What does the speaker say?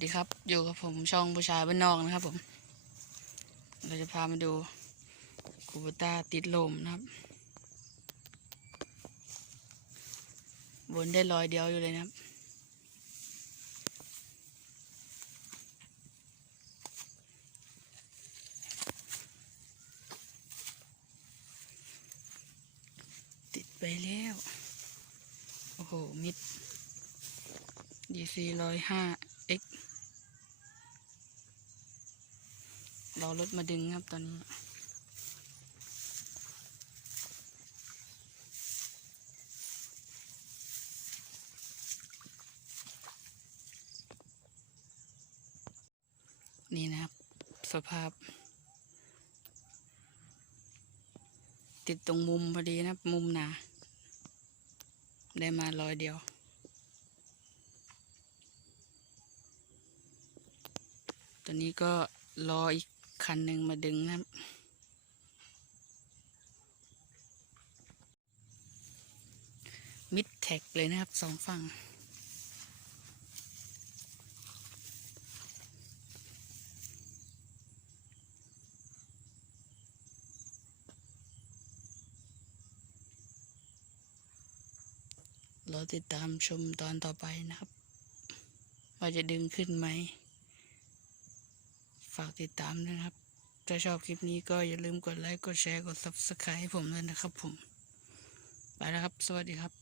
ผู้ชายบ้านนอกนะครับผม เราจะพามาดูคูบูต้าติดลมนะครับบนได้รอยเดียวอยู่เลยนะครับ ติดไปแล้ว โอ้โห มิด DC ร้อยห้า X รารถมาดึงครับตอนนี้ นี่นะครับ สภาพ ติดตรงมุมพอดีนะมุมหนา ได้มาร้อยเดียว ตัวนี้ก็รออีกคันหนึ่งมาดึงนะครับ มิดแท็กเลยนะครับสองฝั่งรอติดตามชมตอนต่อไปนะครับ ว่าจะดึงขึ้นไหม ฝากติดตามด้วยนะครับ ถ้าชอบคลิปนี้ก็อย่าลืมกดไลค์ กดแชร์ กด Subscribe ให้ผมด้วยนะครับผม ไปแล้วครับ สวัสดีครับ